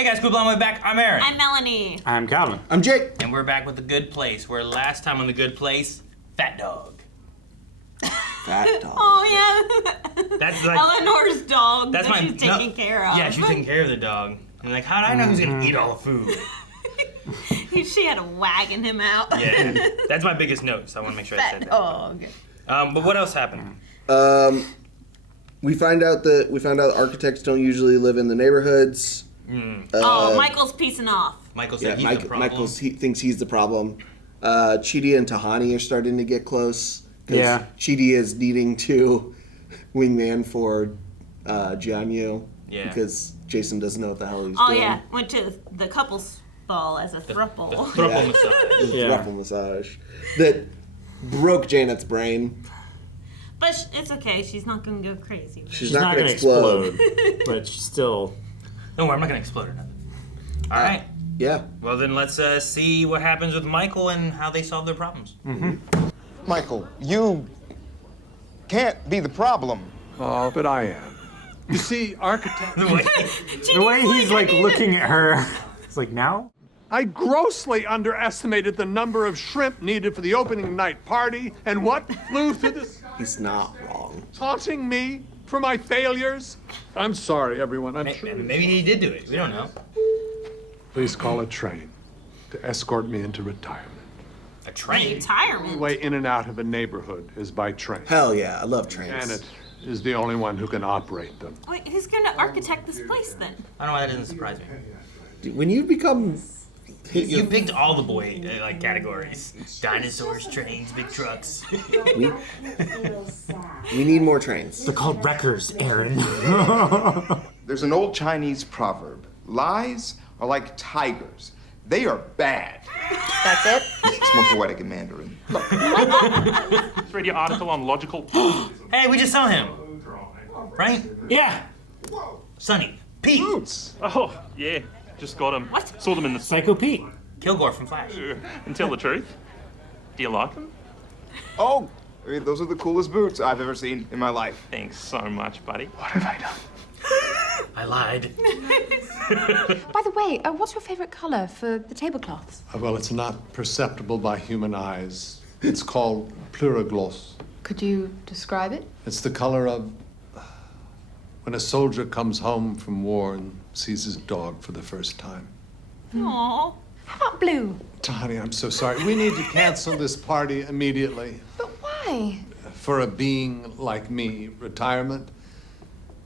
Hey guys, cool, we're back. I'm Aaron. I'm Melanie. I'm Calvin. I'm Jake. And we're back with The Good Place, where last time on The Good Place, Fat Dog. Fat dog. Oh yeah. That's like Eleanor's dog that's that my- she's taking care of. Yeah, she's taking care of the dog. And like, how did I know who's gonna eat all the food? She had to wagon him out. Yeah, that's my biggest note, so I want to make sure I said that. Oh, okay. But what else happened? We found out architects don't usually live in the neighborhoods. Michael's piecing off. Michael said he's the problem. Michael thinks he's the problem. Chidi and Tahani are starting to get close. Yeah. Chidi is needing to wingman for Jianyu. Yeah. Because Jason doesn't know what the hell he's Oh doing. yeah, went to the couples ball as a throuple. The throuple massage. Yeah. Thruple massage. That broke Janet's brain. But it's okay. She's not gonna go crazy. She's She's not not going gonna to explode. but she's still. Don't worry, I'm not gonna explode or nothing. All right. Yeah. Well then, let's see what happens with Michael and how they solve their problems. Michael, you can't be the problem. Oh, but I am. You see, architect... The way- The way he's like looking at her, it's like now. I grossly underestimated the number of shrimp needed for the opening night party, and what flew through the sky, He's not wrong. taunting me for my failures. I'm sorry, everyone. I'm sure. Maybe he did do it. We don't know. Please call a train to escort me into retirement. A train. The Retirement. way in and out of a neighborhood is by train. Hell yeah, I love trains. Janet is the only one who can operate them. Wait, who's gonna architect this place then? I don't know why that doesn't surprise me. Dude, when you become... You picked all the boy categories: dinosaurs, trains, big trucks. we need more trains. They're called wreckers, Aaron. There's an old Chinese proverb. Lies are like tigers. They are bad. That's it? It's more poetic in Mandarin. Let's read your article on logical. Hey, we just saw him, right? Yeah. Sonny, Pete, Oh, yeah. Just got him. What? Saw them in the Psycho Pete. Kilgore from Flash. And tell the truth. Do you like them? Oh, I mean, those are the coolest boots I've ever seen in my life. Thanks so much, buddy. What have I done? I lied. By the way, what's your favorite color for the tablecloths? Well, it's not perceptible by human eyes. It's called plurigloss. Could you describe it? It's the color of when a soldier comes home from war and sees his dog for the first time. Aww. How about blue? Tahani, I'm so sorry. We need to cancel this party immediately. But why? For a being like me, retirement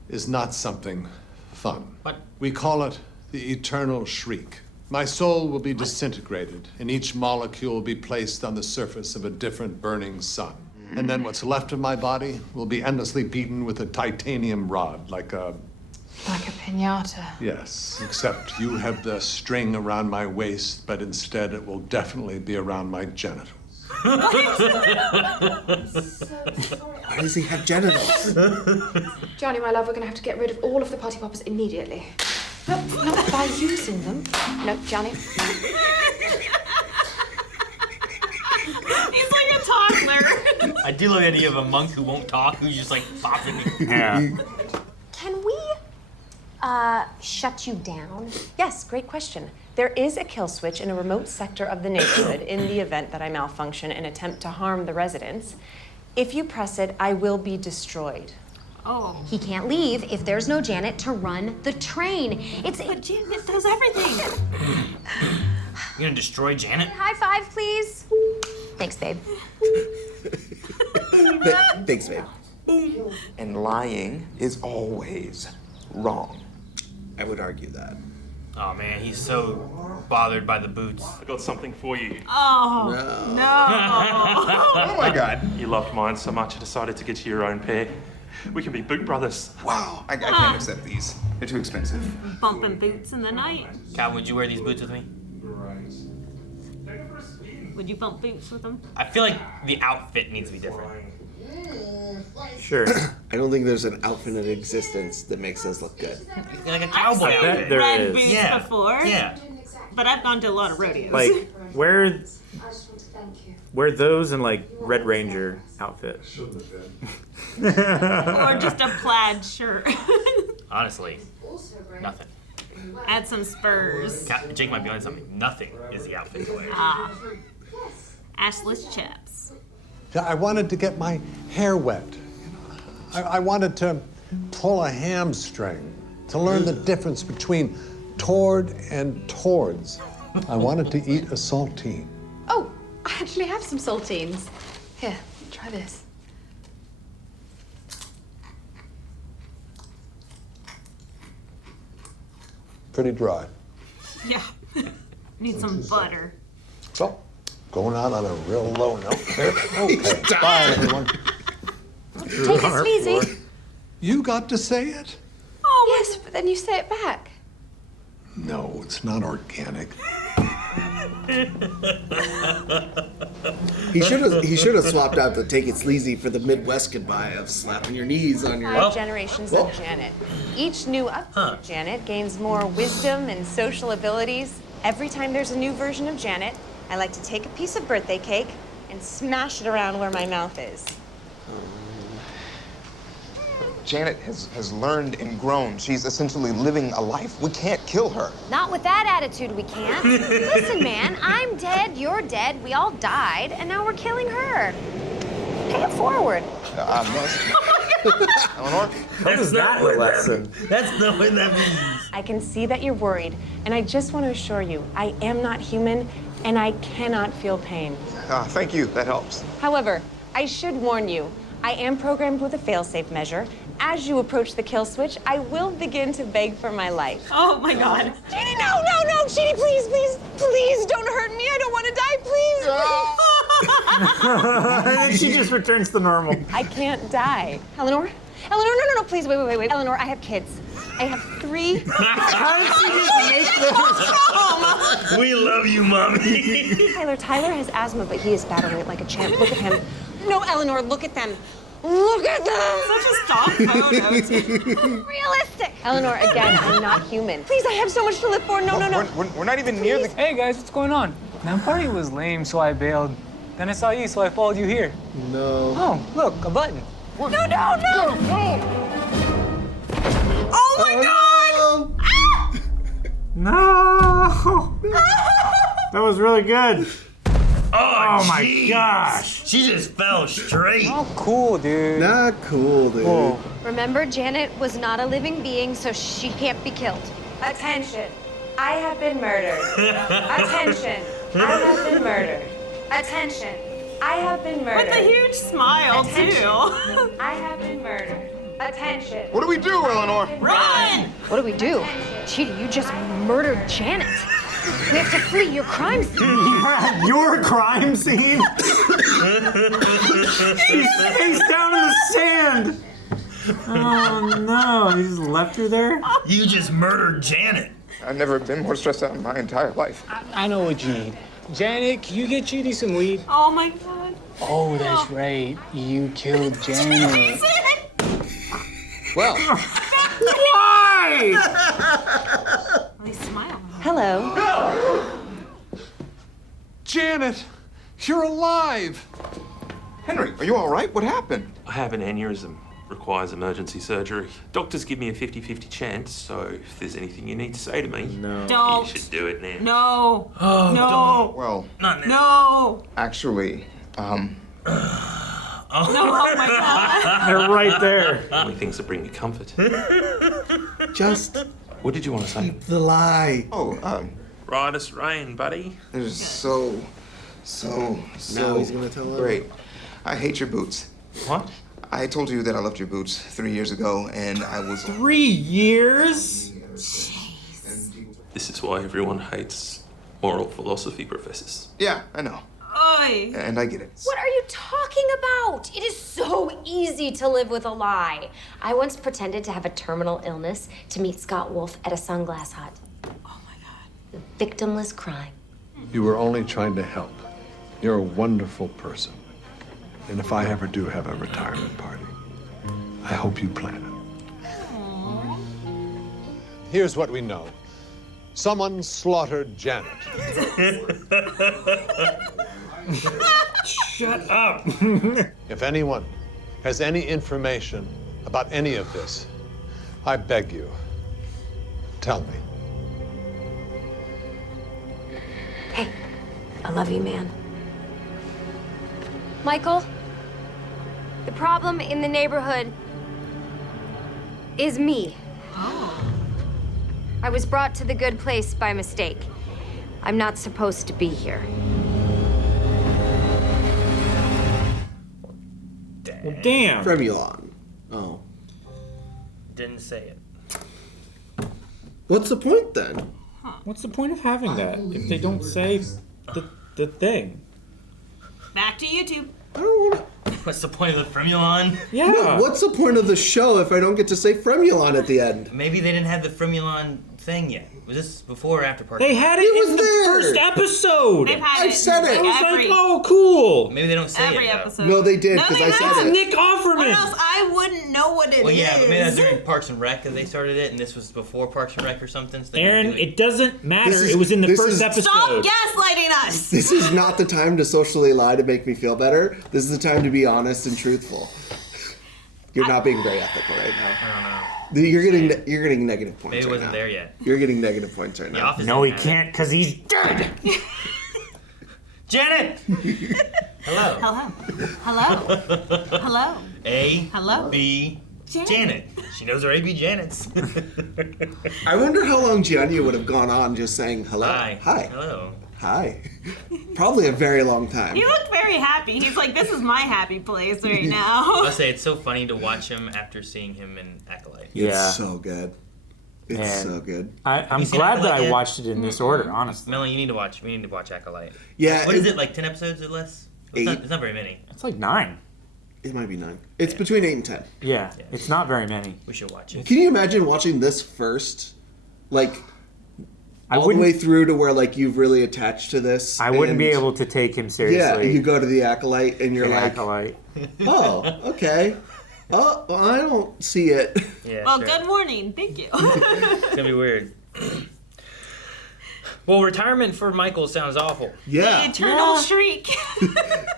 is not something fun. What? We call it the Eternal Shriek. My soul will be disintegrated, and each molecule will be placed on the surface of a different burning sun. And then what's left of my body will be endlessly beaten with a titanium rod, like a... Like a piñata. Yes, except you have the string around my waist, but instead it will definitely be around my genitals. Why does he have genitals? Johnny, my love, we're gonna have to get rid of all of the party poppers immediately. No, not by using them. No, Johnny. He's like a toddler. I do love the idea of a monk who won't talk, who's just like bopping. Yeah. Can we, shut you down? Yes, great question. There is a kill switch in a remote sector of the neighborhood in the event that I malfunction and attempt to harm the residents. If you press it, I will be destroyed. Oh. He can't leave if there's no Janet to run the train. But Janet does everything. You're gonna destroy Janet? High five, please. Thanks, babe. Thanks, babe. And lying is always wrong. I would argue that. Oh man, he's so bothered by the boots. I got something for you. Oh. No. Oh my God. You loved mine so much I decided to get you your own pair. We can be boot brothers. Wow, I can't accept these. They're too expensive. Bumping boots in the night. Calvin, would you wear these boots with me? Would you bump boots with them? I feel like the outfit needs to be different. Sure. I don't think there's an outfit in existence that makes us look good. Like a cowboy I've seen outfit. There red is. boots Yeah. before. Yeah. But I've gone to a lot of rodeos. Like, wear those in like Red Ranger outfit. Or just a plaid shirt. Honestly, nothing. Add some spurs. Jake might be on something. Nothing is the outfit to wear. Ashless chaps. I wanted to get my hair wet. I wanted to pull a hamstring, to learn the difference between toward and towards. I wanted to eat a saltine. Oh, I actually have some saltines. Here, try this. Pretty dry. Yeah. Need some butter. So, going out on a real low note here. Okay, bye, everyone. Take it, Sleazy. You got to say it? Oh, Yes, but then you say it back. No, it's not organic. He should have swapped out the "Take It Sleazy" for the Midwest goodbye of slapping your knees on your. 5 generations of Janet. Each new update of Janet gains more wisdom and social abilities. Every time there's a new version of Janet, I like to take a piece of birthday cake and smash it around where my mouth is. Janet has learned and grown. She's essentially living a life. We can't kill her. Not with that attitude, we can't. Listen, man, I'm dead, you're dead, we all died, and now we're killing her. Pay it forward. Eleanor? That's not what lesson. That's not what that means. I can see that you're worried, and I just want to assure you, I am not human, and I cannot feel pain. Thank you. That helps. However, I should warn you, I am programmed with a fail-safe measure. As you approach the kill switch, I will begin to beg for my life. Oh my God. Jeannie, no, Jeannie, please don't hurt me. I don't want to die, please. And then she just returns to normal. I can't die. Eleanor, no, please, wait. Eleanor, I have kids. I have 3. How did she just make this? We love you, Mommy. Tyler has asthma, but he is battling it like a champ. Look at him. No, Eleanor, look at them. Look at them! Such a stock photo. Realistic. Eleanor, again, I'm not human. Please, I have so much to live for. No. We're not even near the... Hey guys, what's going on? That party was lame, so I bailed. Then I saw you, so I followed you here. No. Oh, look, a button. No! Oh my God! No! That was really good. Oh my jeez. gosh. She just fell straight. Oh, cool, dude. Not cool, dude. Whoa. Remember, Janet was not a living being, so she can't be killed. Attention, I have been murdered. Attention, I have been murdered. Attention, I have been murdered. With a huge smile, Attention. too. I have been murdered. Attention. What do we do, Eleanor? Run! What do we do? Cheetah, you just murdered Janet. We have to flee your crime scene. You're at your crime scene? She's face down in the sand. Oh no, you just left her there? You just murdered Janet. I've never been more stressed out in my entire life. I know what you need. Janet, can you get Chidi some weed? Oh my God. Oh, that's right. You killed Janet. Well, Why? They smile. Hello. Janet, you're alive. Henry, are you all right? What happened? I have an aneurysm. Requires emergency surgery. Doctors give me a 50-50 chance, so if there's anything you need to say to me, Don't. you should do it now. No. Oh, No. Well, Not now. No. actually, No. Oh my God. They're right there. Only things that bring me comfort. Just What did you want to say? the lie. Ride us rain, buddy. There's so Now he's gonna tell her. great. I hate your boots. What? I told you that I loved your boots 3 years ago, and I was... 3 years? This is why everyone hates moral philosophy professors. Yeah, I know. Oi. And I get it. What are you talking about? It is so easy to live with a lie. I once pretended to have a terminal illness to meet Scott Wolf at a sunglass hut. Oh my God. Victimless crime. You were only trying to help. You're a wonderful person. And if I ever do have a retirement party, I hope you plan it. Here's what we know. Someone slaughtered Janet. Shut up. If anyone has any information about any of this, I beg you, tell me. love you, man. Michael, the problem in the neighborhood is me. I was brought to the good place by mistake. I'm not supposed to be here. Well, damn. Fremulon. Oh. Didn't say it. What's the point then? What's the point of having that if they don't say the thing? Back to YouTube. I don't want to. What's the point of the Fremulon? Yeah. No, what's the point of the show if I don't get to say Fremulon at the end? Maybe they didn't have the Fremulon thing yet. Was this before or after part? They had it in the first episode. They've had I've said it. I was every, like, oh, cool. Maybe they don't say every it, though. episode. No, they did, No, because they I said haven't. it. Nick Offerman. Or else I wouldn't know what it is. Well, yeah, but maybe that's during Parks and Rec that they started it, and this was before Parks and Rec or something. So they didn't Aaron, do it doesn't matter. This is- It was in the this first is- episode. Stop gaslighting us. This is not the time to socially lie to make me feel better. This is the time to be honest and truthful. You're not being very ethical right now. I don't know. You're getting negative points. Maybe it right wasn't now. there yet. You're getting negative points right The now. Office No, he didn't have can't because he's dead. it. Janet! Hello. Hello. Hello. Hello. A. Hello. B. Janet. Janet. She knows her A, B, Janets. I wonder how long Gianni would have gone on just saying hello. Hi. Hi. Hello. Hi. Probably a very long time. He looked very happy. He's like, this is my happy place right now. I'll say it's so funny to watch him after seeing him in Acolyte. Yeah. It's so good. It's Man. so good. I'm you seen glad that Acolyte I yet? watched it in this order, honestly. Melanie, you need to watch. We need to watch Acolyte. Yeah. What is it, like 10 episodes or less? It's Eight. not very many. It's like 9. It might be 9. It's between 8 and 10. Yeah, it's not very many. We should watch it. Can you imagine watching this first? Like, I all the wouldn't. way through to where, like, you've really attached to this? I wouldn't be and- able to take him Yeah, seriously. you go to the Acolyte and you're The like, Acolyte. oh, okay. Oh, well, I don't see it. Yeah, Well, sure. good morning. Thank you. It's gonna be weird. Well, retirement for Michael sounds awful. Yeah. Eternal Shriek.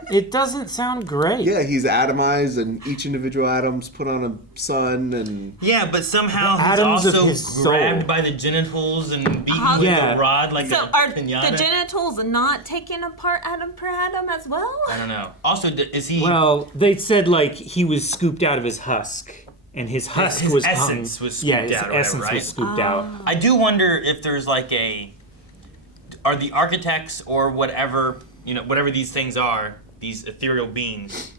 It doesn't sound great. Yeah, he's atomized and each individual atom's put on a sun and... Yeah, but somehow The he's atoms of also his soul. grabbed by the genitals and beaten with Yeah. a rod like So a are pinata. the genitals not taken apart atom per atom as well? I don't know. Also, is he... Well, they said like he was scooped out of his husk, and his husk his was essence hung. was Yeah, scooped his out or whatever, essence right? was scooped out. I do wonder if there's like a... Are the architects or whatever, whatever these things are, these ethereal beings,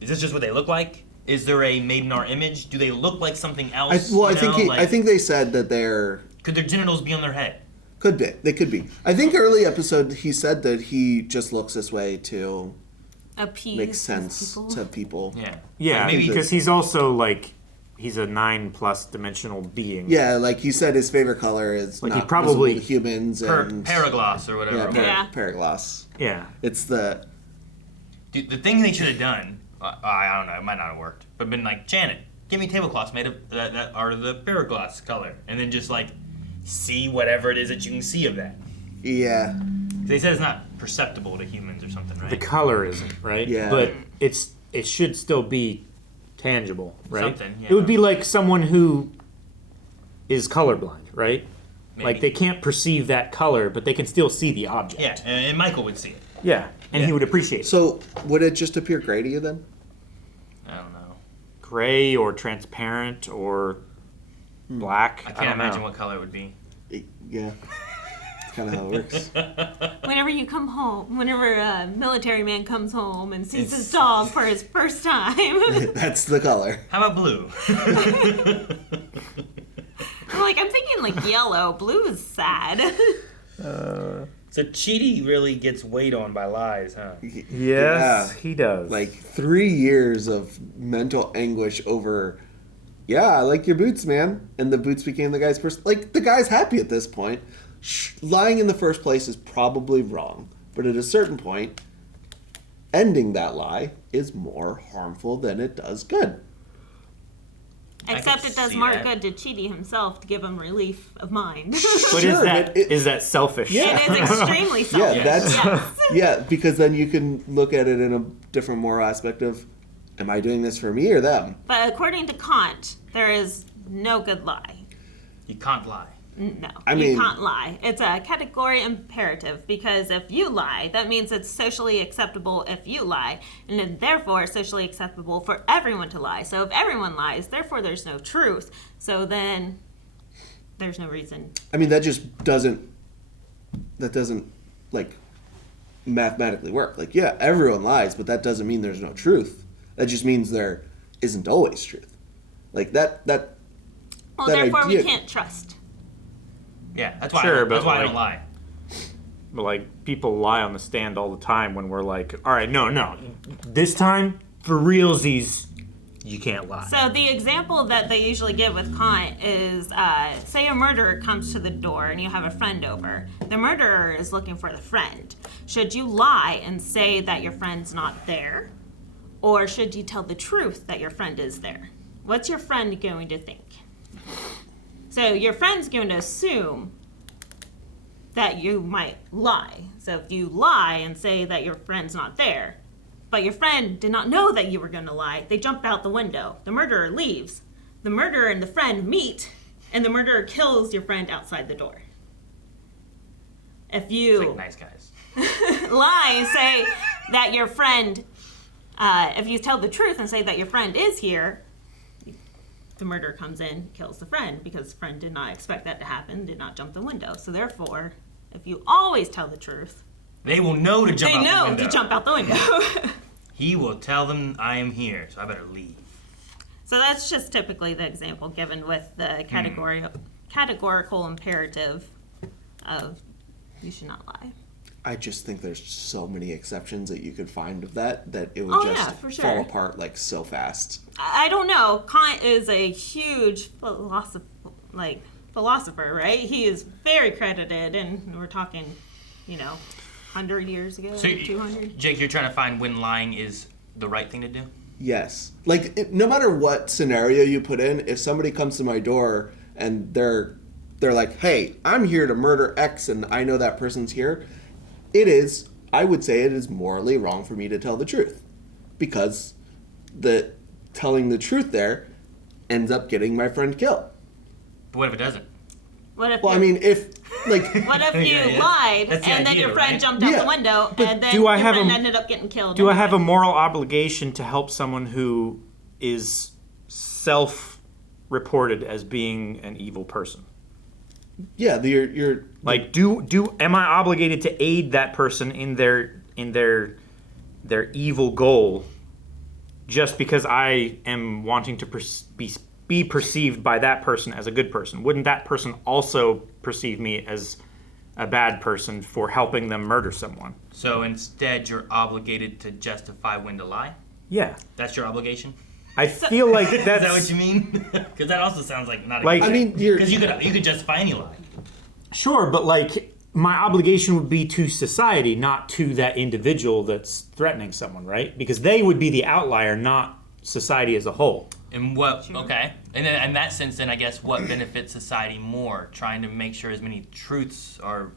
is this just what they look like? Is there a made in our image? Do they look like something else? I think they said that they're... Could their genitals be on their head? Could be. They could be. I think early episode he said that he just looks this way to Appease make sense people. to people. Yeah. Yeah, Like maybe because he's also like he's a 9+ dimensional being. Yeah, like he said his favorite color is Like, not he probably- visible to humans and... Paragloss or whatever. Yeah, Paragloss. Yeah. It's the... Dude, the thing they should have done, I don't know, it might not have worked, but been like, Janet, give me tablecloths made of that are the Paragloss color, and then just like see whatever it is that you can see of that. Yeah. They said it's not perceptible to humans or something, right? The color isn't, right? Yeah. But it should still be tangible, right? Something, yeah. It would be like someone who is colorblind, right? Maybe. Like they can't perceive that color, but they can still see the object. Yeah, and Michael would see it. Yeah, and he would appreciate it. So, would it just appear gray to you then? I don't know. Gray or transparent or black. I I can't don't imagine know. what color it would be. Yeah. That's kind of how it works. Whenever you come home, whenever a military man comes home and sees his dog for his first time, That's the color. How about blue? I'm thinking like yellow. Blue is sad. So Chidi really gets weighed on by lies, huh? Yes, he does. Like 3 years of mental anguish over, yeah, I like your boots, man. And the boots became the guy's first. Like, the guy's happy at this point. Lying in the first place is probably wrong. But at a certain point, ending that lie is more harmful than it does good. Except could it does see more that. good to Chidi himself to give him relief of mind. But Sure, but is that selfish? Yeah. It is extremely Yeah, selfish. that's Yes. yeah, because then you can look at it in a different moral aspect of, am I doing this for me or them? But according to Kant, there is no good lie. You can't lie. No, I you mean- can't lie. It's a category imperative because if you lie, that means it's socially acceptable if you lie, and then therefore it's socially acceptable for everyone to lie. So if everyone lies, therefore there's no truth. So then there's no reason. I mean, that doesn't like mathematically work. Like, yeah, everyone lies, but that doesn't mean there's no truth. That just means there isn't always truth. Like that Well, that therefore idea- we can't trust. Yeah, that's why. Sure, That's but why I like- don't lie. But like people lie on the stand all the time when we're like, all right, no, this time for realsies, you can't lie. So the example that they usually give with Kant is, say a murderer comes to the door and you have a friend over. The murderer is looking for the friend. Should you lie and say that your friend's not there? Or should you tell the truth that your friend is there? What's your friend going to think? So your friend's going to assume that you might lie. So if you lie and say that your friend's not there, but your friend did not know that you were going to lie, they jump out the window. The murderer leaves. The murderer and the friend meet, and the murderer kills your friend outside the door. If you It's like nice guys. lie and say that your friend, if you tell the truth and say that your friend is here, the murderer comes in, kills the friend, because the friend did not expect that to happen, did not jump the window. So therefore, if you always tell the truth, They will know to jump they out the know window. to jump out the window. He will tell them I am here, so I better leave. So that's just typically the example given with the categorical imperative of you should not lie. I just think there's so many exceptions that you could find of that it would Oh, just yeah, for sure. fall apart like so fast. I don't know. Kant is a huge philosopher, right? He is very credited, and we're talking, 100 years ago, So, 200. Jake, you're trying to find when lying is the right thing to do? Yes. Like, no matter what scenario you put in, if somebody comes to my door and they're like, hey, I'm here to murder X and I know that person's here, I would say it is morally wrong for me to tell the truth. Because telling the truth there ends up getting my friend killed. But what if it doesn't? What if Well, I mean, what if you lied That's the and then idea, your friend right? jumped out Yeah, the window and then do your I have friend a- ended up getting killed? Do I have a anyway? moral obligation to help someone who is self-reported as being an evil person? Yeah, you're Like, am I obligated to aid that person in their evil goal just because I am wanting to be perceived by that person as a good person? Wouldn't that person also perceive me as a bad person for helping them murder someone? So instead, you're obligated to justify when to lie? Yeah. That's your obligation? I feel like Is that's... that what you mean? Because that also sounds like not a Like- good I thing. mean, Because you could justify any lie. Sure, but like my obligation would be to society, not to that individual that's threatening someone, right? Because they would be the outlier, not society as a whole. And what? Okay. And then in that sense, then I guess what benefits society more? Trying to make sure as many truths are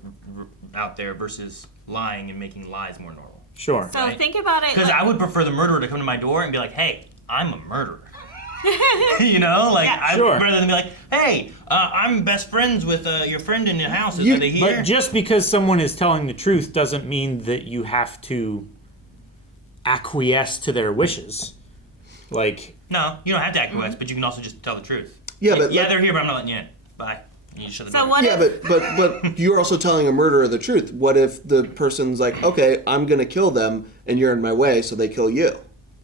out there versus lying and making lies more normal. Sure. So think about it. Because like- I would prefer the murderer to come to my door and be like, "Hey, I'm a murderer." Rather than be like, "Hey, I'm best friends with your friend in your house. Are they here?" But just because someone is telling the truth doesn't mean that you have to acquiesce to their wishes. Like, No, you don't have to acquiesce, but you can also just tell the truth. Yeah, but they're here, but I'm not letting you in. Bye. And you shut the door. but you're also telling a murderer the truth. What if the person's like, okay, I'm gonna kill them, and you're in my way, so they kill you?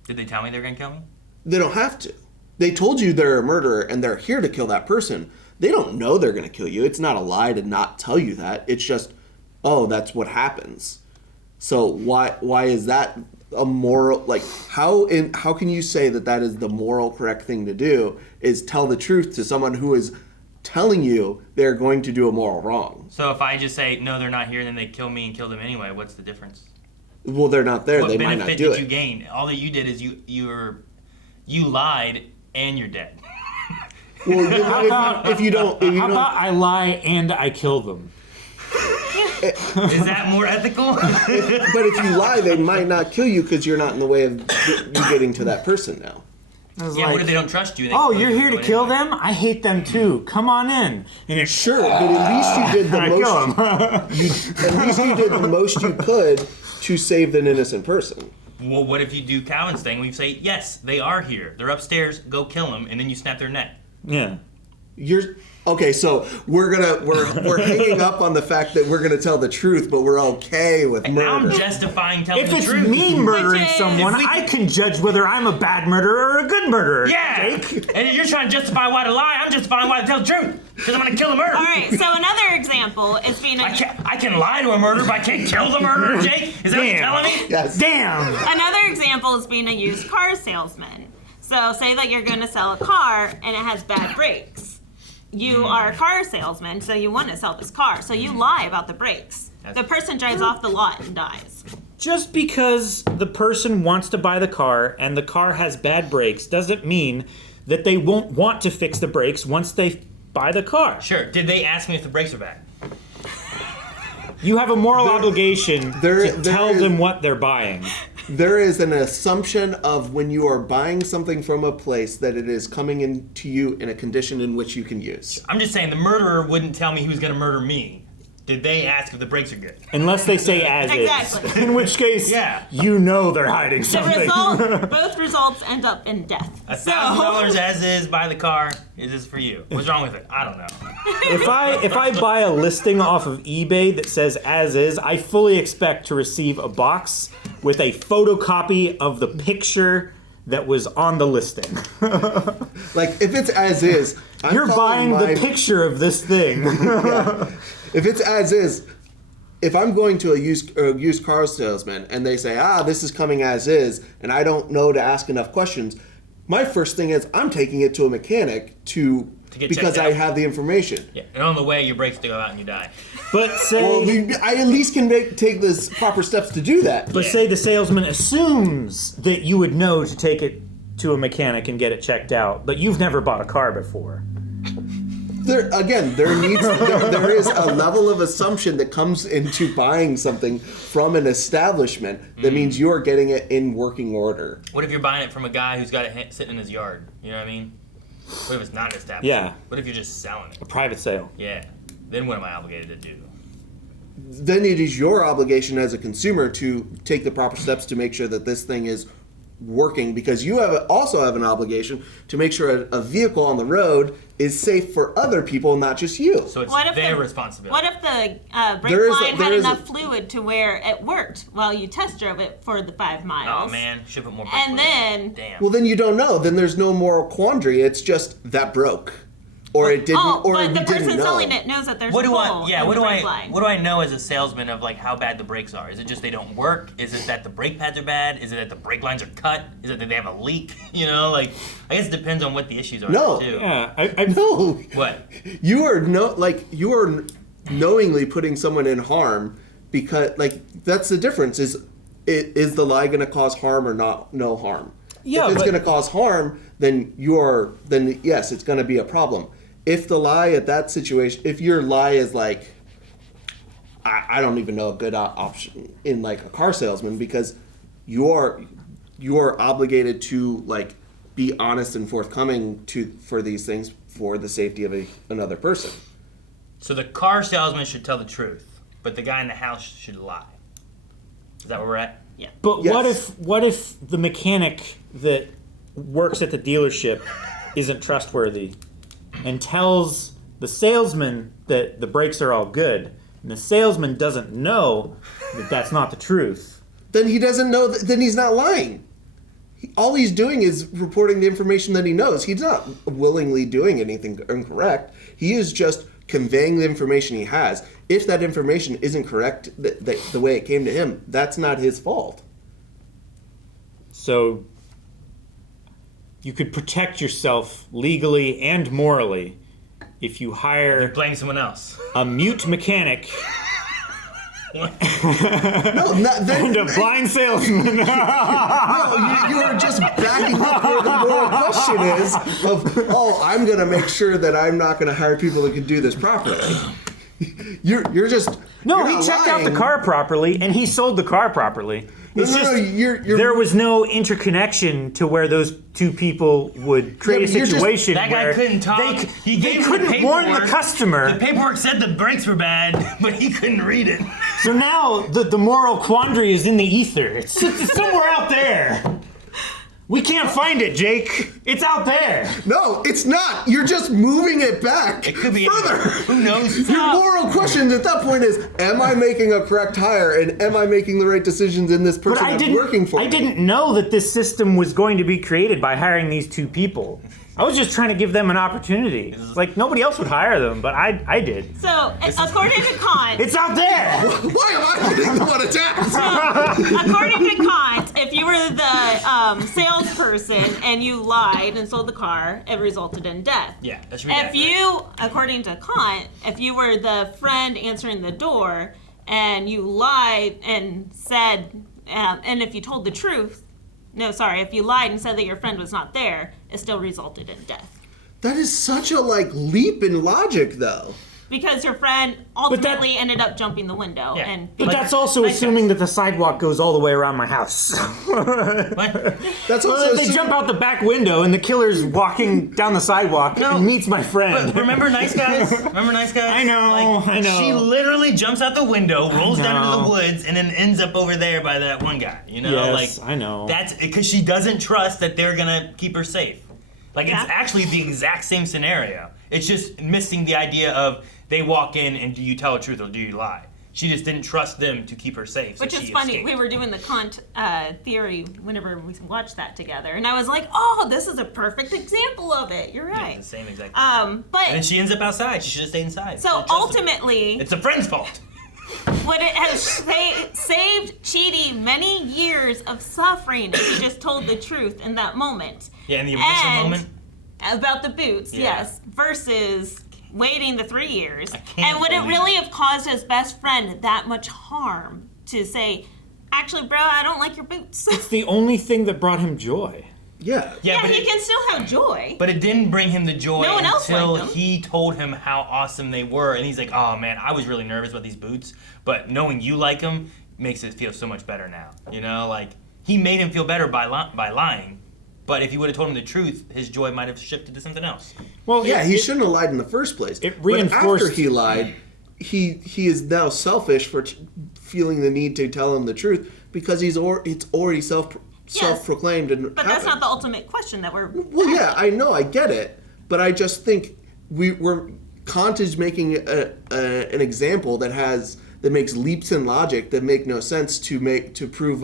Did they tell me they're gonna kill me? They don't have to. They told you they're a murderer and they're here to kill that person. They don't know they're gonna kill you. It's not a lie to not tell you that. It's just, oh, that's what happens. So why is that a moral, like, how can you say that is the moral correct thing to do, is tell the truth to someone who is telling you they're going to do a moral wrong? So if I just say, no, they're not here, and then they kill me and kill them anyway, what's the difference? Well, they're not there. What They might benefit not do did it. you gain? All that you did is you lied and you're dead. Well, if you don't... how about I lie and I kill them? Is that more ethical? But if you lie, they might not kill you because you're not in the way of you getting to that person now. Yeah, what if they don't trust you? Oh, you're here to kill them? I hate them too. Come on in. And it's sure, but at least you did the most. At least you did the most you could to save an innocent person. Well, what if you do Calvin's thing? We say, yes, they are here. They're upstairs. Go kill them, and then you snap their neck. Yeah. Okay, so we're hanging up on the fact that we're gonna tell the truth, but we're okay with murder. Now I'm justifying telling the truth. If it's me murdering someone, I can judge whether I'm a bad murderer or a good murderer. Yeah, Jake. And you're trying to justify why to lie. I'm justifying why to tell the truth because I'm gonna kill a murderer. All right. So another example is being I can lie to a murderer, but I can't kill the murderer, Jake. Is that what you're telling me? Yes. Damn. Another example is being a used car salesman. So say that you're going to sell a car and it has bad brakes. You are a car salesman, so you want to sell this car. So you lie about the brakes. The person drives off the lot and dies. Just because the person wants to buy the car and the car has bad brakes doesn't mean that they won't want to fix the brakes once they buy the car. Sure. Did they ask me if the brakes are bad? You have a moral obligation to tell them what they're buying. There is an assumption of when you are buying something from a place that it is coming into you in a condition in which you can use. I'm just saying the murderer wouldn't tell me he was going to murder me. Did they ask if the brakes are good? Unless they say as Exactly. is. In which case, you know they're hiding The something. both results end up in death. $1,000 as is, buy the car. Is this for you? What's wrong with it? I don't know. If I buy a listing off of eBay that says as is, I fully expect to receive a box with a photocopy of the picture that was on the listing. Like, if it's as is, you're buying the picture of this thing. Yeah. If it's as is, if I'm going to a used car salesman and they say, this is coming as is, and I don't know to ask enough questions, my first thing is I'm taking it to a mechanic because I have the information. Yeah, and on the way, your brakes to go out and you die. But say... I at least can take the proper steps to do that. But say the salesman assumes that you would know to take it to a mechanic and get it checked out, but you've never bought a car before. There is a level of assumption that comes into buying something from an establishment that means you're getting it in working order. What if you're buying it from a guy who's got it sitting in his yard? You know what I mean? What if it's not an establishment? Yeah. What if you're just selling it? A private sale. Yeah. Then what am I obligated to do? Then it is your obligation as a consumer to take the proper steps to make sure that this thing is working, because you also have an obligation to make sure a vehicle on the road is safe for other people, not just you. So it's their responsibility. What if the brake line had enough fluid to where it worked while you test drove it for the 5 miles? Oh man, should put more brake And fluid. then... Damn. Well, then you don't know. Then there's no moral quandary. It's just that broke. Or it didn't, or but we the didn't person know. selling it knows that there's What a do hole in the brake line. What do I know as a salesman of like how bad the brakes are? Is it just they don't work? Is it that the brake pads are bad? Is it that the brake lines are cut? Is it that they have a leak? You know, like I guess it depends on what the issues are. No. Too. Yeah, I know. What? You are knowingly putting someone in harm because that's the difference. Is the lie going to cause harm or not? No harm. Yeah, if it's going to cause harm, then yes, it's going to be a problem. If the lie at that situation, if your lie is like, I don't even know a good option in like a car salesman, because you're obligated to like be honest and forthcoming for these things for the safety of another person. So the car salesman should tell the truth, but the guy in the house should lie. Is that where we're at? Yeah. But yes. What if the mechanic that works at the dealership isn't trustworthy and tells the salesman that the brakes are all good, and the salesman doesn't know that that's not the truth? Then he doesn't know. Then he's not lying. All he's doing is reporting the information that he knows. He's not willingly doing anything incorrect. He is just conveying the information he has. If that information isn't correct, the way it came to him, that's not his fault. So you could protect yourself legally and morally if you hire blame someone else. A mute mechanic No, and a blind salesman. No, you are just backing up where the moral question is of, I'm going to make sure that I'm not going to hire people that can do this properly. You're just... No, you're he not checked lying. out the car properly, and he sold the car properly. It's No, just you're there was no interconnection to where those two people would create a but you're just- situation That guy where couldn't talk. They gave him the couldn't warn the paperwork. customer. The paperwork said the brakes were bad, but he couldn't read it. So now the moral quandary is in the ether. It's somewhere out there. We can't find it, Jake. It's out there. No, it's not. You're just moving it back. It could be further. Who knows? Your moral question at that point is: am I making a correct hire, and am I making the right decisions in this person that's working for me? I didn't know that this system was going to be created by hiring these two people. I was just trying to give them an opportunity. Like, nobody else would hire them, but I did. So, according to Kant... It's out there! Why am I getting the one attacked? So, according to Kant, if you were the salesperson and you lied and sold the car, it resulted in death. Yeah, that's If you, according to Kant, if you were the friend answering the door and you lied and said, and if you told the truth, if you lied and said that your friend was not there, it still resulted in death. That is such a leap in logic, though. Because your friend ultimately ended up jumping the window. Yeah. And But that's also assuming that the sidewalk goes all the way around my house. That's Well, also if they jump out the back window and the killer's walking down the sidewalk and meets my friend. But remember Nice Guys? Remember Nice Guys? I know, I know. She literally jumps out the window, rolls down into know. the woods, and then ends up over there by that one guy. You know, Yes, I know. That's because she doesn't trust that they're gonna keep her safe. It's actually the exact same scenario. It's just missing the idea of they walk in and do you tell the truth or do you lie? She just didn't trust them to keep her safe. Which so is she funny. escaped. We were doing the Kant theory whenever we watched that together, and I was like, "Oh, this is a perfect example of it." You're Yeah, right. it's the same exact. But and then she ends up outside. She should have stayed inside. so Should've trusted her. ultimately, It's a friend's fault. would it have saved Chidi many years of suffering if he just told the truth in that moment? Yeah, in the initial moment. About the boots, Yeah. yes, versus waiting the 3 years. can't And would it believe really have caused his best friend that much harm to say, actually, bro, I don't like your boots? It's the only thing that brought him joy. Yeah. Yeah, but he can still have joy. But it didn't bring him the joy No one else until liked them. he told him how awesome they were, and he's like, "Oh man, I was really nervous about these boots, but knowing you like them makes it feel so much better now." You know, he made him feel better by lying, but if he would have told him the truth, his joy might have shifted to something else. Well, Yeah, he shouldn't have lied in the first place. It But reinforced- after he lied, he is now selfish for feeling the need to tell him the truth because it's already self-proclaimed and But that's not the ultimate question that we're... Well, yeah, I know, I get it, but I just think Kant is making an example that makes leaps in logic that make no sense to prove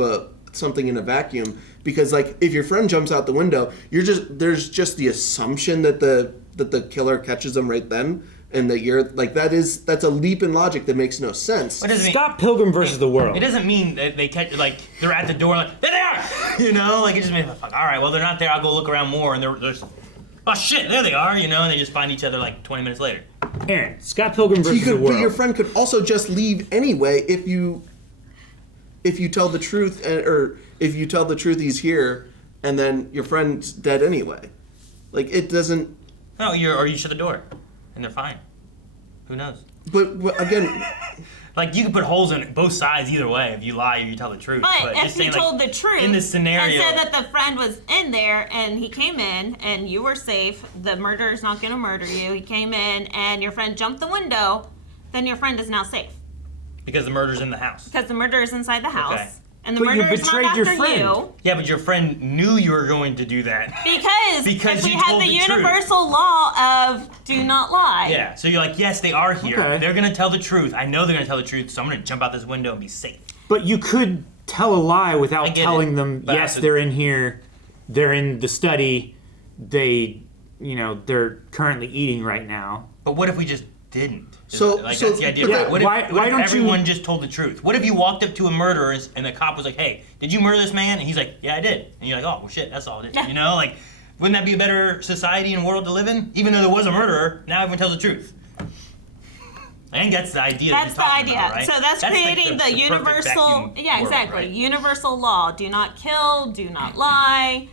something in a vacuum. Because if your friend jumps out the window, there's just the assumption that the killer catches them right then, and that you're that's a leap in logic that makes no sense. What does it mean? Scott Pilgrim versus the World. It doesn't mean that they catch they're at the door there they are. You know, it just means all right, well they're not there. I'll go look around more, and there's oh shit, there they are. You know, and they just find each other 20 minutes later. Aaron, Scott Pilgrim versus the World. But your friend could also just leave anyway if you tell the truth, or if you tell the truth he's here, and then your friend's dead anyway. It doesn't. No, or you shut the door, and they're fine. Who knows? But again, you can put holes in both sides either way if you lie or you tell the truth. But if just he saying, told the truth in this scenario, and said that the friend was in there and he came in and you were safe, the murderer's not going to murder you. He came in and your friend jumped the window, then your friend is now safe. because the murder's in the house. Because the murderer's inside the house. Okay. And the murderer is not after you. Yeah, but your friend knew you were going to do that. Because if we you have told the truth. universal law of do not lie. Yeah, so you're like, yes, they are here. Okay. They're going to tell the truth. I know they're going to tell the truth, so I'm going to jump out this window and be safe. But you could tell a lie I without get telling it, them, but yes, they're in here, they're in the study, they're currently eating right now. But what if we just didn't? That's the idea. Yeah, What why if don't everyone just told the truth? What if you walked up to a murderer and the cop was like, hey, did you murder this man? And he's like, yeah, I did. And you're like, oh, well, shit, that's all it is. Yeah. You know, wouldn't that be a better society and world to live in? Even though there was a murderer, now everyone tells the truth. I think that's the idea. That's the idea. About, right? So that's creating the perfect universal, vacuum yeah, world, exactly. right? Universal law. Do not kill, do not lie.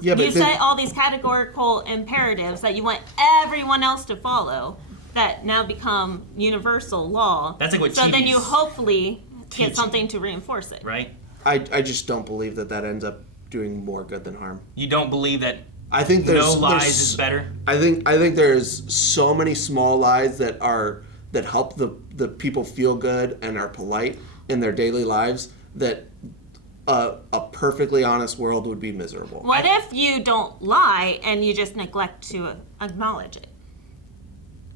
Yeah, You but set all these categorical imperatives that you want everyone else to follow that now become universal law. That's like what So then you TVs hopefully get teach something to reinforce it. Right? I just don't believe that ends up doing more good than harm. You don't believe that I think no lies is better? I think there's so many small lies that help the people feel good and are polite in their daily lives that a perfectly honest world would be miserable. What if you don't lie and you just neglect to acknowledge it?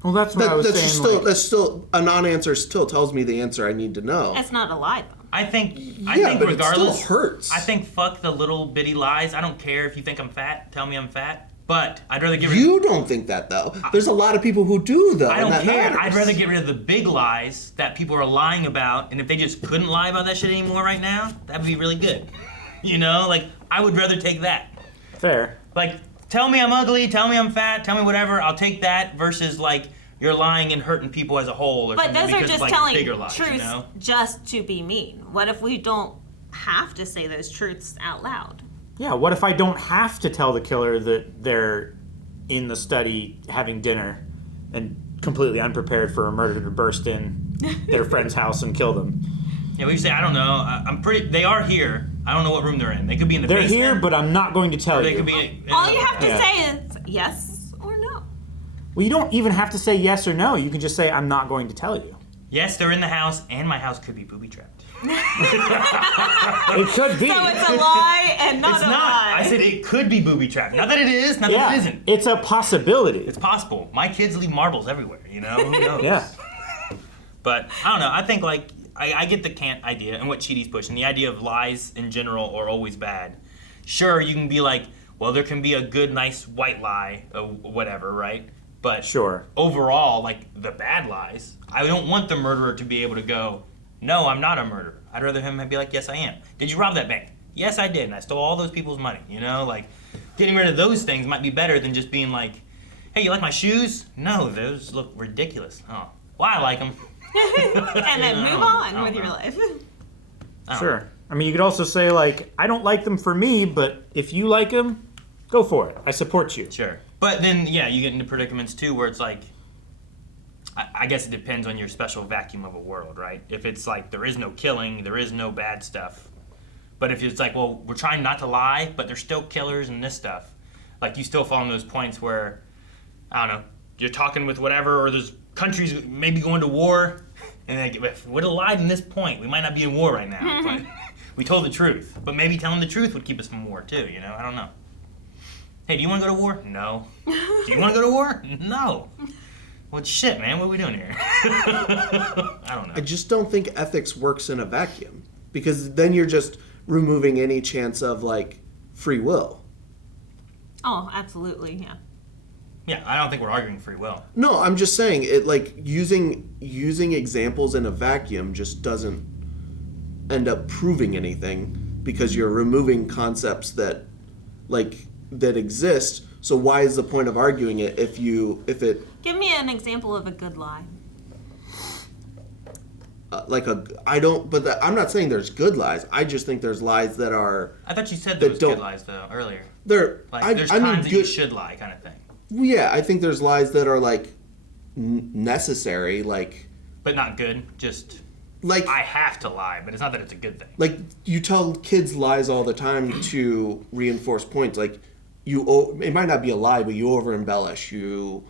Well, that's what I was saying. That's still a non-answer. Still tells me the answer I need to know. That's not a lie, though. I think but regardless, it still hurts. I think fuck the little bitty lies. I don't care if you think I'm fat. Tell me I'm fat. But I'd rather get rid. You don't think that though. There's a lot of people who do though. I don't and that care. matters. I'd rather get rid of the big lies that people are lying about, and if they just couldn't lie about that shit anymore right now, that'd be really good. You know, like I would rather take that. Fair. Like, tell me I'm ugly, tell me I'm fat, tell me whatever. I'll take that versus like you're lying and hurting people as a whole, or But something those are because just of, like, telling bigger lies, truths you know? just to be mean. What if we don't have to say those truths out loud? Yeah, what if I don't have to tell the killer that they're in the study having dinner and completely unprepared for a murder to burst in their friend's house and kill them? Yeah, we say I don't know. They are here. I don't know what room they're in. They could be in the basement. They're here, but I'm not going to tell Or they you. could be. All you have to say is yes or no. Well, you don't even have to say yes or no. You can just say, I'm not going to tell you. Yes, they're in the house, and my house could be booby-trapped. It could be. So it's a lie and not It's a not. lie. I said it could be booby-trapped. Not that it is, not that it isn't. It's a possibility. It's possible. My kids leave marbles everywhere, you know? Who knows? Yeah. But, I don't know. I think, like, I get the can't idea and what Chidi's pushing. The idea of lies in general are always bad. Sure, you can be like, well, there can be a good, nice white lie or whatever, right? But sure. Overall, like, the bad lies, I don't want the murderer to be able to go, no, I'm not a murderer. I'd rather him be like, yes, I am. Did you rob that bank? Yes, I did, and I stole all those people's money, you know? Like, getting rid of those things might be better than just being like, hey, you like my shoes? No, those look ridiculous. Oh, well, I like them. And then move on with your life. Sure. I mean, you could also say, like, I don't like them for me, but if you like them, go for it. I support you. Sure. But then, yeah, you get into predicaments, too, where it's like, I guess it depends on your special vacuum of a world, right? If it's like, there is no killing, there is no bad stuff. But if it's like, well, we're trying not to lie, but there's still killers and this stuff. Like, you still fall in those points where, I don't know, you're talking with whatever, or there's countries maybe going to war, and like, if we would have lied in this point, we might not be in war right now. But we told the truth. But maybe telling the truth would keep us from war, too, you know? I don't know. Hey, do you want to go to war? No. Do you want to go to war? No. Well, shit, man, what are we doing here? I don't know. I just don't think ethics works in a vacuum, because then you're just removing any chance of, like, free will. Oh, absolutely, yeah. Yeah, I don't think we're arguing free will. No, I'm just saying it. Like using examples in a vacuum just doesn't end up proving anything, because you're removing concepts that exist. So why is the point of arguing it if it? Give me an example of a good lie. I'm not saying there's good lies. I just think there's lies that are. I thought you said there was good lies though earlier. There's times that you should lie, kind of thing. Yeah, I think there's lies that are like necessary, like. But not good. Just. Like I have to lie, but it's not that it's a good thing. Like you tell kids lies all the time to reinforce points. Like it might not be a lie, but you over embellish. You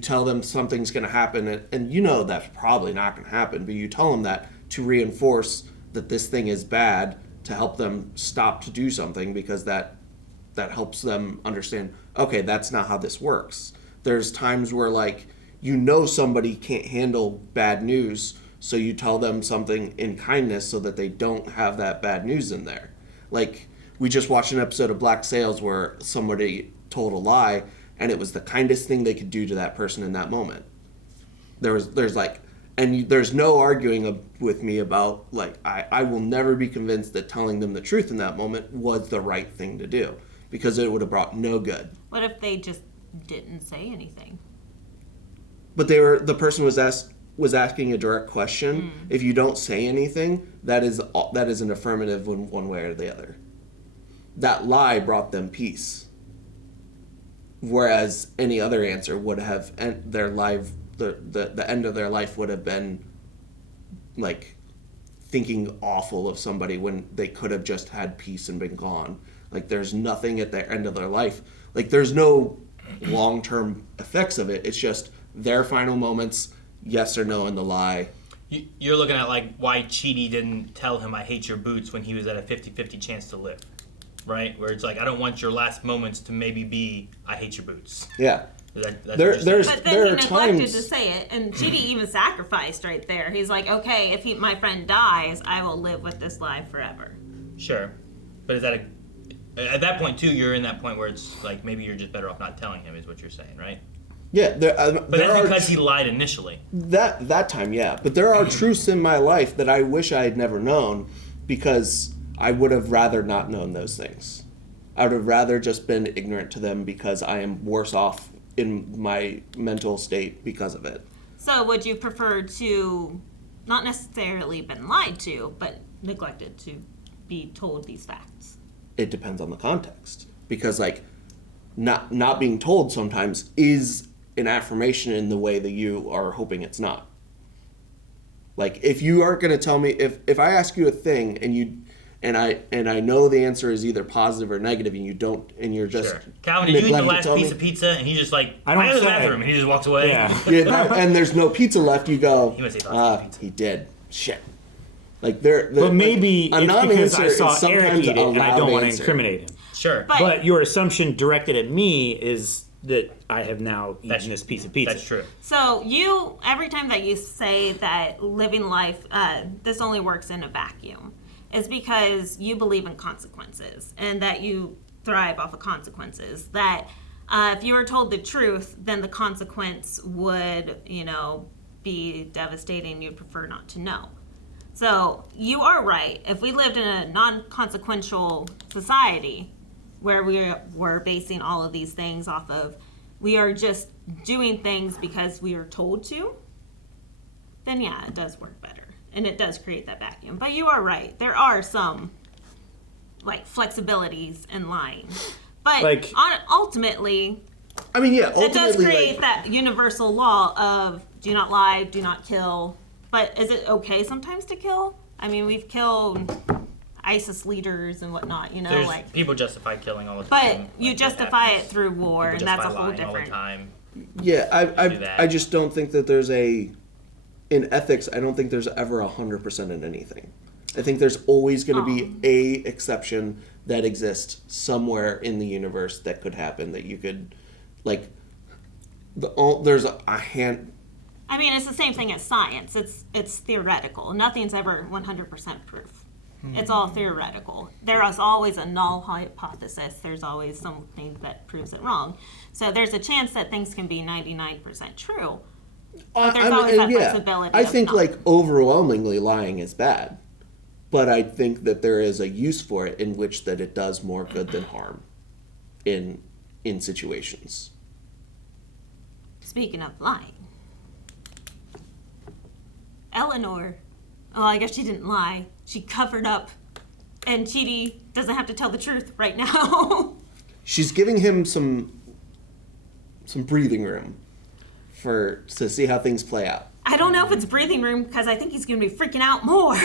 tell them something's going to happen, and you know that's probably not going to happen, but you tell them that to reinforce that this thing is bad, to help them stop to do something, because that helps them understand, okay, that's not how this works. There's times where, like, you know somebody can't handle bad news, so you tell them something in kindness so that they don't have that bad news in there. Like, we just watched an episode of Black Sails where somebody told a lie, and it was the kindest thing they could do to that person in that moment. There's no arguing with me about, like, I will never be convinced that telling them the truth in that moment was the right thing to do, because it would have brought no good. What if they just didn't say anything? But the person was asking a direct question. If you don't say anything, that is an affirmative one way or the other. That lie brought them peace. Whereas any other answer would have the end of their life would have been like thinking awful of somebody when they could have just had peace and been gone. Like, there's nothing at the end of their life. Like, there's no long-term effects of it. It's just their final moments, yes or no in the lie. You're looking at, like, why Chidi didn't tell him I hate your boots when he was at a 50-50 chance to live, right? Where it's like, I don't want your last moments to maybe be I hate your boots. Yeah. But then there he are neglected times to say it, and Chidi even sacrificed right there. He's like, okay, if my friend dies, I will live with this lie forever. Sure. But is that at that point, too, you're in that point where it's like maybe you're just better off not telling him, is what you're saying, right? Yeah. But that's because he lied initially. That time, yeah. But there are truths in my life that I wish I had never known because I would have rather not known those things. I would have rather just been ignorant to them because I am worse off in my mental state because of it. So would you prefer to not necessarily been lied to, but neglected to be told these facts? It depends on the context. Because, like, not being told sometimes is an affirmation in the way that you are hoping it's not. Like, if you aren't going to tell me, if I ask you a thing and I know the answer is either positive or negative, and you don't, and you're just Calvin, did you eat the last piece of pizza? And he just like, I go to the bathroom, and he just walks away. Yeah. And there's no pizza left. You go, he did. Shit. Like but maybe a it's because I non-answer saw is Eric sometimes eat it, a and I loud don't want to answer. incriminate him. Sure. But your assumption directed at me is that I have now eaten this piece of pizza. That's true. So every time that you say that living life, this only works in a vacuum, is because you believe in consequences and that you thrive off of consequences. That if you were told the truth, then the consequence would, be devastating. You'd prefer not to know. So you are right. If we lived in a non-consequential society where we were basing all of these things off of, we are just doing things because we are told to, then yeah, it does work better. And it does create that vacuum. But you are right. There are some, flexibilities in lying. But ultimately, it does create that universal law of do not lie, do not kill. But is it okay sometimes to kill? I mean, we've killed ISIS leaders and whatnot, people justify killing all the but time. you justify it through war, and that's a whole different. All the time. Yeah, I just don't think that there's in ethics, I don't think there's ever 100% in anything. I think there's always going to be a exception that exists somewhere in the universe that could happen that you could, there's a hand. I mean, it's the same thing as science. It's theoretical. Nothing's ever 100% proof. It's all theoretical. There is always a null hypothesis. There's always something that proves it wrong. So there's a chance that things can be 99% true. But there's always that flexibility. I think overwhelmingly lying is bad. But I think that there is a use for it in which that it does more good than harm in situations. Speaking of lying, Eleanor, well, I guess she didn't lie. She covered up, and Chidi doesn't have to tell the truth right now. She's giving him some breathing room to see how things play out. I don't know if it's breathing room because I think he's going to be freaking out more.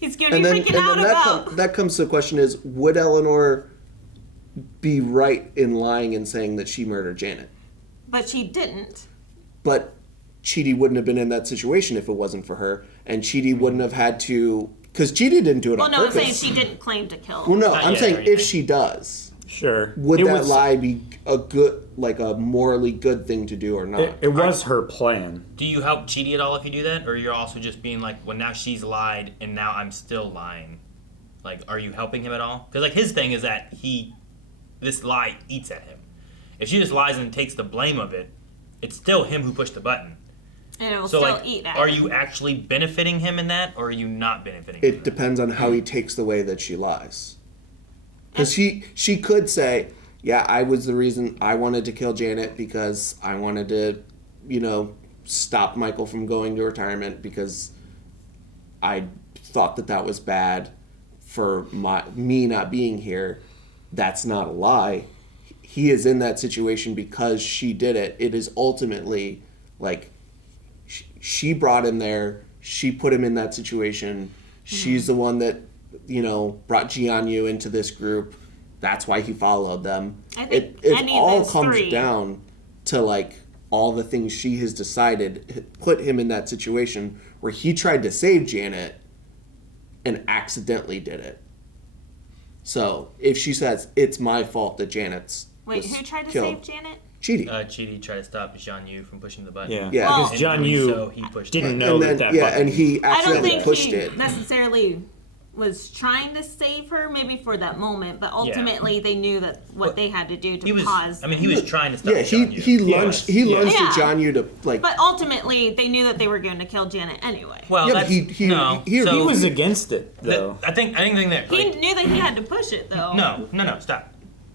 He's going to be freaking out about. That comes to the question is, would Eleanor be right in lying and saying that she murdered Janet? But she didn't. But Chidi wouldn't have been in that situation if it wasn't for her, and Chidi wouldn't have had to, because Chidi didn't do it on purpose. I'm saying she didn't claim to kill. Well, no, I'm saying if she does, would that lie be a good, a morally good thing to do or not? It was her plan. Do you help Chidi at all if you do that, or you're also just being like, well, now she's lied and now I'm still lying? Are you helping him at all? Because his thing is that this lie eats at him. If she just lies and takes the blame of it, it's still him who pushed the button. And it will still eat at him. Are you actually benefiting him in that, or are you not benefiting him? It depends on how he takes the way that she lies. Because she could say, yeah, I was the reason I wanted to kill Janet because I wanted to, stop Michael from going to retirement because I thought that was bad for me not being here. That's not a lie. He is in that situation because she did it. It is ultimately she brought him there. She put him in that situation. She's the one that, brought Jianyu into this group. That's why he followed them. I think it all comes down to, like, all the things she has decided put him in that situation where he tried to save Janet and accidentally did it. So if she says, it's my fault that Janet's Wait, who tried to save Janet? Chidi. Chidi tried to stop Jianyu from pushing the button. Yeah, Well, because Jianyu didn't know and then, that yeah, button. and he I don't accidentally think pushed he it. necessarily was trying to save her, maybe for that moment, but ultimately they knew that what they had to do to pause. I mean, he was trying to stop Yeah, Jianyu. he lunged at Jianyu to, like... But ultimately, they knew that they were going to kill Janet anyway. Well, Yeah, but he was against it, though. I didn't think that. He knew that he had to push it, though. No, stop.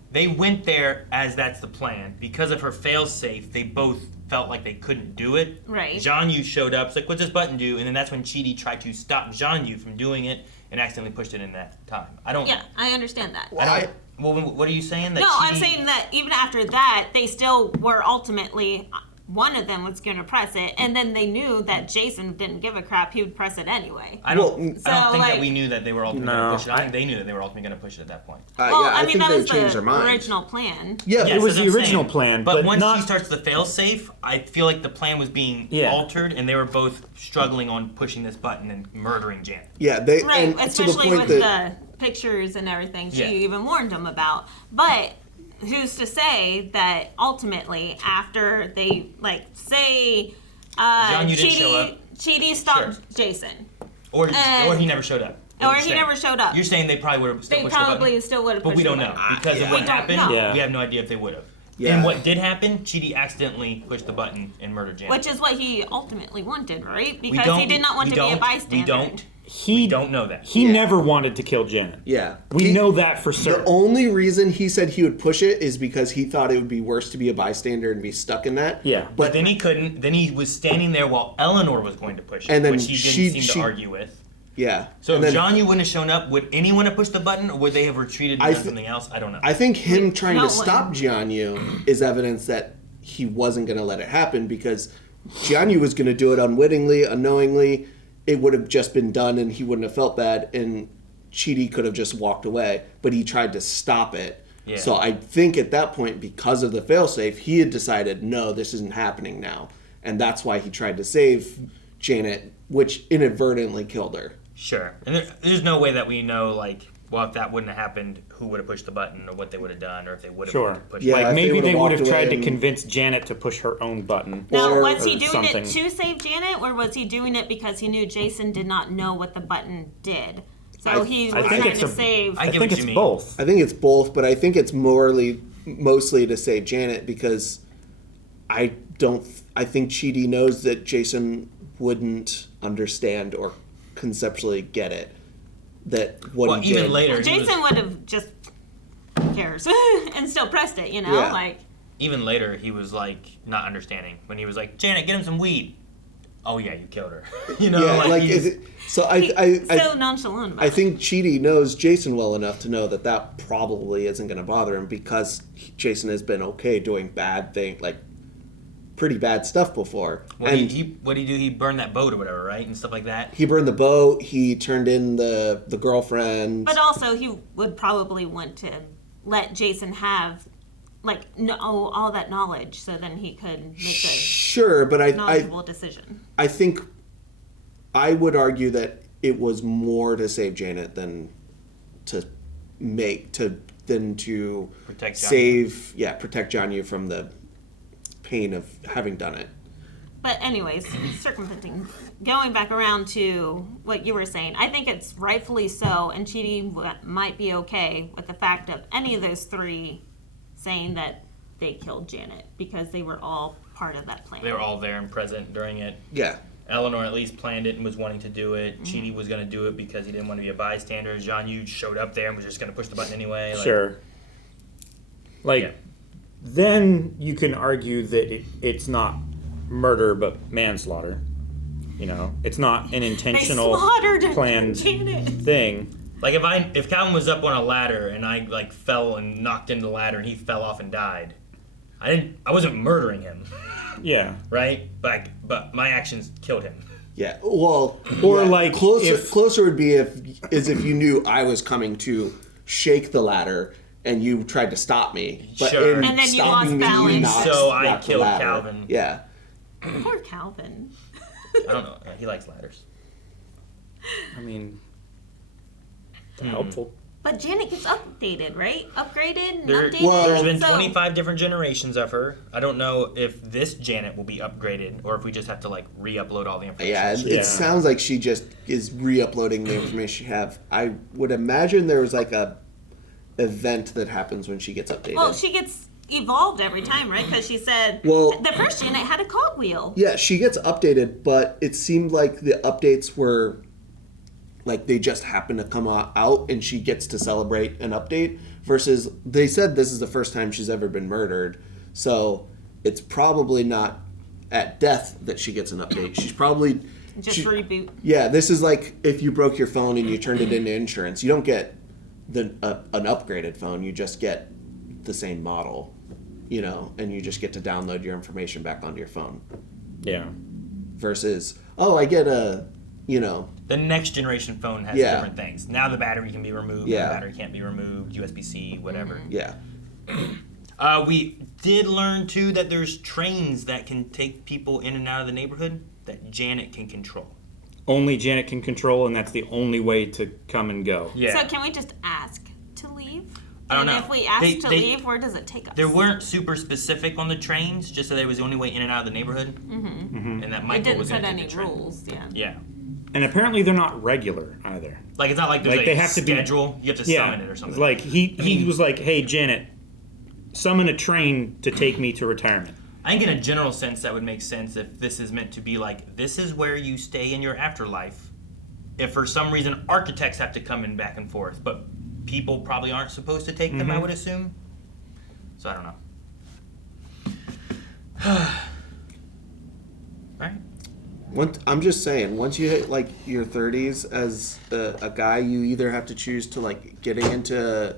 They went there as that's the plan. Because of her fail-safe, they both felt like they couldn't do it. Right. Jianyu showed up, it's like, what's this button do? And then that's when Chidi tried to stop Jianyu from doing it and accidentally pushed it in that time. Yeah, I understand that. Well, what are you saying? That No, Chidi, I'm saying that even after that, they still were ultimately... One of them was going to press it, and then they knew that Jason didn't give a crap. He would press it anyway. I don't think that we knew that they were ultimately going to push it. I think they knew that they were ultimately going to push it at that point. I mean, that was the original plan. Yeah, it was the original plan. But once he starts the fail-safe, I feel like the plan was being altered, and they were both struggling on pushing this button and murdering Janet. Yeah, they... Right, and especially to the point with that, the pictures and everything she even warned him about. But... who's to say that ultimately, after they, say, Chidi stopped Jason. Or he never showed up. Or he never showed up. You're saying they probably would have still pushed the button? They probably still would have pushed But we don't the know. button. Because of what happened, we have no idea if they would have. Yeah. And what did happen, Chidi accidentally pushed the button and murdered Janet. Which is what he ultimately wanted, right? Because he did not want to be a bystander. We don't know that. He never wanted to kill Janet. Yeah. We know that for certain. The only reason he said he would push it is because he thought it would be worse to be a bystander and be stuck in that. Yeah. But then he couldn't. Then he was standing there while Eleanor was going to push it, and then which he didn't seem to argue with. Yeah. So if Jianyu wouldn't have shown up, would anyone have pushed the button, or would they have retreated and done something else? I don't know. I think him trying to stop Jianyu is evidence that he wasn't going to let it happen, because Jianyu was going to do it unwittingly, unknowingly. It would have just been done and he wouldn't have felt bad, and Chidi could have just walked away, but he tried to stop it. Yeah. So I think at that point, because of the failsafe, he had decided, no, this isn't happening now. And that's why he tried to save Janet, which inadvertently killed her. Sure. And there's no way that we know, if that wouldn't have happened, who would have pushed the button or what they would have done, or if they would have pushed the button. Maybe they would have tried to convince Janet to push her own button. Now, was he doing it to save Janet, or was he doing it because he knew Jason did not know what the button did? So he was trying to save... I think it's both. I think it's both, but I think it's mostly to save Janet, because I think Chidi knows that Jason wouldn't understand or conceptually get it. Later, Jason would have just cares and still pressed it, Even later, he was not understanding when he was like, "Janet, get him some weed." Oh yeah, you killed her. so nonchalant about I think Chidi knows Jason well enough to know that probably isn't going to bother him, because Jason has been okay doing bad things, pretty bad stuff before. Well, what did he do? He burned that boat or whatever, right? And stuff like that. He burned the boat. He turned in the girlfriend. But also, he would probably want to let Jason have, all that knowledge, so then he could make a knowledgeable decision. I think I would argue that it was more to save Janet than to protect Jianyu from the pain of having done it. But anyways, circumventing, going back around to what you were saying, I think it's rightfully so, and Chidi might be okay with the fact of any of those three saying that they killed Janet, because they were all part of that plan. They were all there and present during it. Yeah. Eleanor at least planned it and was wanting to do it. Mm-hmm. Chidi was going to do it because he didn't want to be a bystander. Jianyu showed up there and was just going to push the button anyway. Sure. Then you can argue that it's not murder but manslaughter. It's not an intentional planned thing. If Calvin was up on a ladder and I fell and knocked into the ladder and he fell off and died, I wasn't murdering him. Yeah. Right? But my actions killed him. Yeah, well, Or like closer would be if you knew I was coming to shake the ladder and you tried to stop me. But Sure. in And then you stopping lost me, balance. So I knocked the killed ladder. Calvin. Yeah. Poor Calvin. I don't know. He likes ladders. I mean, helpful. But Janet gets updated, right? Upgraded and There's updated. been So- 25 different generations of her. I don't know if this Janet will be upgraded or if we just have to like re-upload all the information. Yeah, it sounds like she just is re-uploading the information you have. I would imagine there was like a event that happens when she gets updated. Well, she gets evolved every time, right? Because she said Well- the first Janet had a cogwheel. Yeah, she gets updated, but it seemed like the updates were like they just happen to come out and she gets to celebrate an update versus they said this is the first time she's ever been murdered. So it's probably not at death that she gets an update. She's probably Just reboot. Yeah, this is like if you broke your phone and you turned it into insurance. You don't get an upgraded phone. You just get the same model, and you just get to download your information back onto your phone. Yeah. Versus, I get a, The next generation phone has different things. Now the battery can be removed. Yeah. The battery can't be removed. USB-C, whatever. Yeah. We did learn too that there's trains that can take people in and out of the neighborhood that Janet can control. Only Janet can control, and that's the only way to come and go. Yeah. So can we just ask to leave? I don't and know. if we ask to leave, where does it take us? They weren't super specific on the trains, just that it was the only way in and out of the neighborhood. Mm-hmm. And that It Michael didn't was set going to any take the train. rules, yeah. Yeah. And apparently they're not regular either. Like it's not like there's they a have to schedule. You have to summon it or something. Like he was like, hey Janet, summon a train to take me to retirement. I think in a general sense that would make sense if this is meant to be like, this is where you stay in your afterlife. If for some reason architects have to come in back and forth, but people probably aren't supposed to take them, I would assume. So I don't know. Alright. I'm just saying, once you hit like your 30s as a guy, you either have to choose to like getting into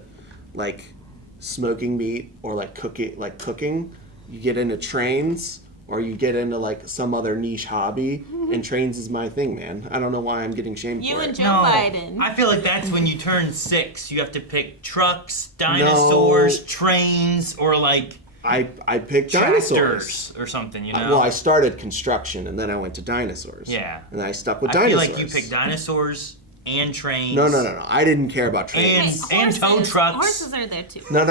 like smoking meat or like cooking. You get into trains or you get into like some other niche hobby. And trains is my thing, man. I don't know why I'm getting shamed You for and it. Joe Biden. I feel like that's when you turn 6. You have to pick trucks, dinosaurs, trains, or like I picked tractors dinosaurs or something, Well, I started construction and then I went to dinosaurs. Yeah. And I stuck with I dinosaurs. feel like you picked dinosaurs and trains. No. I didn't care about trains. And tow trucks. Horses are there too. No.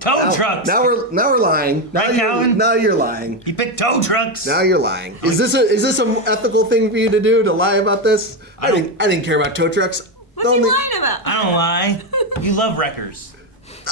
Tow trucks. Now we're lying. Right, Calvin? Now you're lying. You picked tow trucks. Now you're lying. Is this an ethical thing for you to do, to lie about this? I didn't care about tow trucks. What's he lying about? I don't lie. You love wreckers.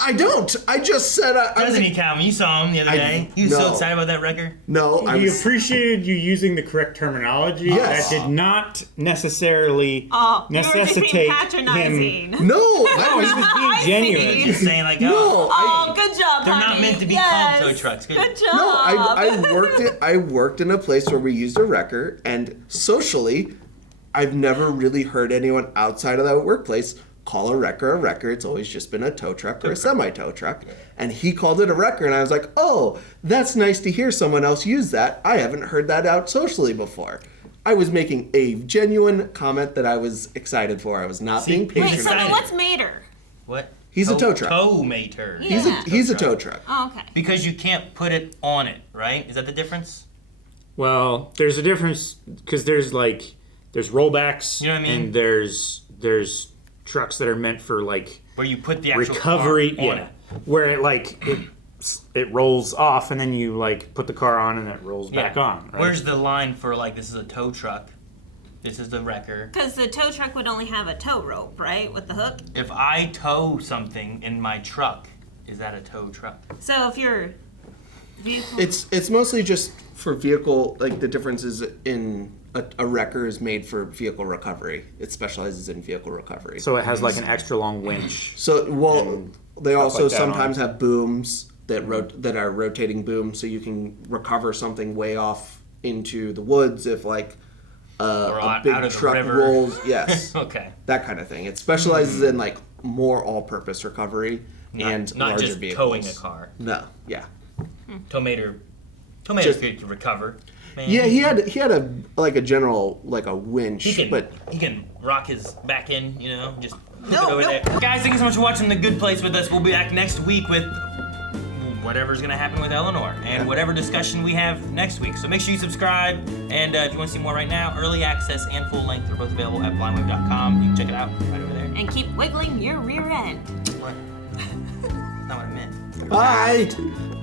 I don't. I just said Doesn't he, Calvin? You saw him the other day. He was so excited about that wrecker. No, He appreciated you using the correct terminology. Yes. That did not necessarily Oh, necessitate you were just being patronizing. No, No, he was being genuine. He's saying like, No, Oh, good job, they're not honey. meant to be Yes. called tow trucks. Good. Good job. No, I worked in a place where we used a wrecker, and socially, I've never really heard anyone outside of that workplace call a wrecker. It's always just been a tow truck or a semi-tow truck. And he called it a wrecker, and I was like, oh, that's nice to hear someone else use that. I haven't heard that out socially before. I was making a genuine comment that I was excited for. I was not being Wait, so patronizing. then what's Mater? What? He's a tow truck. Tow-mater. Yeah. He's a tow truck. Oh, okay. Because you can't put it on it, right? Is that the difference? Well, there's a difference because there's rollbacks, You know what I mean? and there's trucks that are meant for like Where you put the actual recovery, car on yeah, it. where it rolls off and then you like put the car on and it rolls back on. Right? Where's the line for like this is a tow truck, this is the wrecker? Because the tow truck would only have a tow rope, right, with the hook. If I tow something in my truck, is that a tow truck? So if your vehicle, It's mostly just for vehicle, like the difference is in a wrecker is made for vehicle recovery. It specializes in vehicle recovery. So it has like an extra long winch. So, they also like that sometimes have booms that are rotating booms, so you can recover something way off into the woods if like a out big of the truck river. rolls. Yes, Okay. that kind of thing. It specializes in like more all-purpose recovery and Not larger just vehicles. towing a car. No, yeah. Tow-mater Just- could recover. man. Yeah, he had a like a general like a winch, He can rock his back in, just over there. Guys, thank you so much for watching The Good Place with us. We'll be back next week with whatever's gonna happen with Eleanor and whatever discussion we have next week. So make sure you subscribe, and if you want to see more right now, early access and full length are both available at blindwave.com. You can check it out right over there. And keep wiggling your rear end. What? That's not what I meant. Bye.